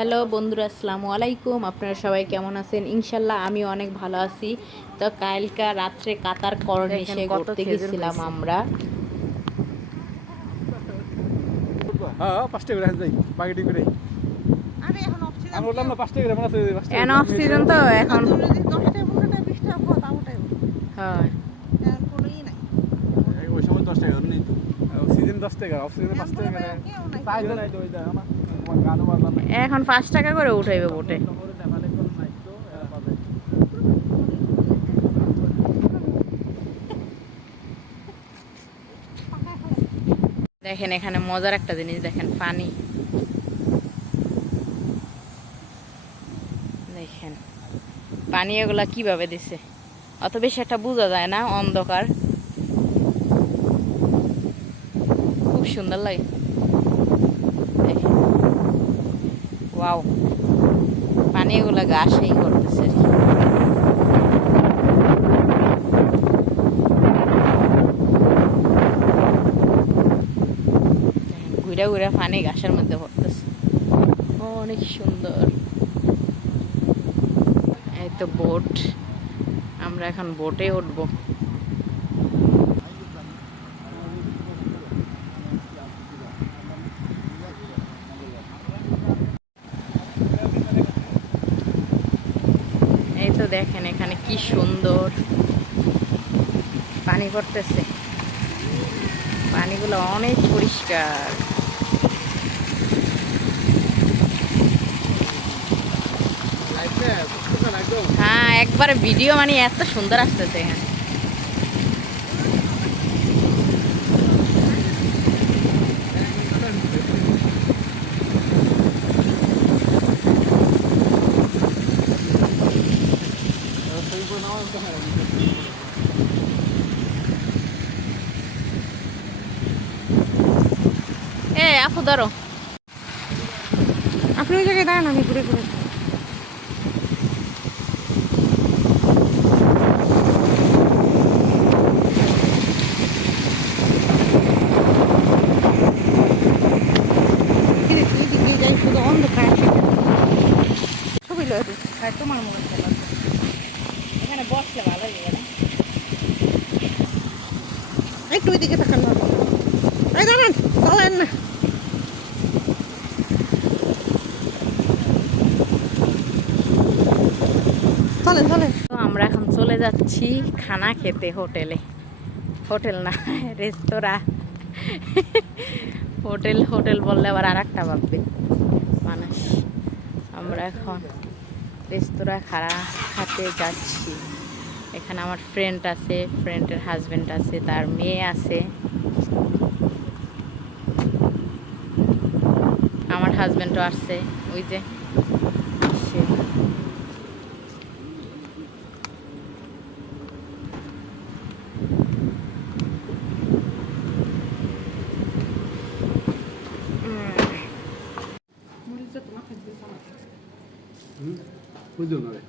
Hello বন্ধুরা, আসসালামু আলাইকুম। আপনারা সবাই কেমন আছেন? ইনশাল্লাহ আমি অনেক ভালো আছি। তো কালকা রাত্রে কাতার করনিশে ঘুরতে গেছিলাম আমরা। হ্যাঁ 5 টাকা যাই বাগেটি করে। আরে এখন অফ সিজন আমি বললাম না 5 টাকা মনে আছে 5 টাকা। এন অফ সিজন তো এখন। 10টা 15টা 20টা কথা ওটাই হয় এখন কোনোই নাই। ওই সময় 10 টাকা নেই তো। সিজন 10 টাকা, অফ সিজনে 5 টাকা করে। কেউ নাই। পাইলো নাই তো ওইটা আমার গানও বাজলাম না। এখন 5 টাকা করে উঠাইবে বোটে। দেখেন এখানে মজার একটা জিনিস দেখেন, পানি দেখেন, পানি এগুলা কিভাবে দিছে অত বেশি একটা বোঝা যায় না, অন্ধকার, খুব সুন্দর লাগে। দেখেন ওয়াও, পানি এগুলা ঘাসেই করতেছে আর কি। ঘুরে ঘুরে পানি ঘাসের মধ্যে পড়তেছে, অনেক সুন্দর। এই তো বোট, আমরা এখন বোটে উঠবো। এই তো দেখেন এখানে কি সুন্দর পানি পড়তেছে, পানিগুলো অনেক পরিষ্কার। হ্যাঁ একবার ভিডিও মানে এত সুন্দর আসতেছে এখানে। আপু ধরো, আপনি ওই জায়গায় দাঁড়ান, আমি ঘুরে ঘুরে দিকে যাই, শুধু অন্ধকার ছবি লয় তোমার মনে হয় এখানে বসলে ভালো লাগে না? একটু ওই দিকে তাকান না। এই দাঁড়ান, চলেন না। চলেন চলেন। তো আমরা এখন চলে যাচ্ছি খানা খেতে হোটেলে। হোটেল না, রেস্তোরাঁ। হোটেল হোটেল বললে আবার আর একটা ভাববে মানুষ। আমরা এখন রেস্তোরাঁ খাতে যাচ্ছি। এখানে আমার ফ্রেন্ড আছে, ফ্রেন্ডের হাজবেন্ড আছে, তার মেয়ে আছে, আমার হাজবেন্ডও আসছে, ওই যে সে। বুঝলো না রে।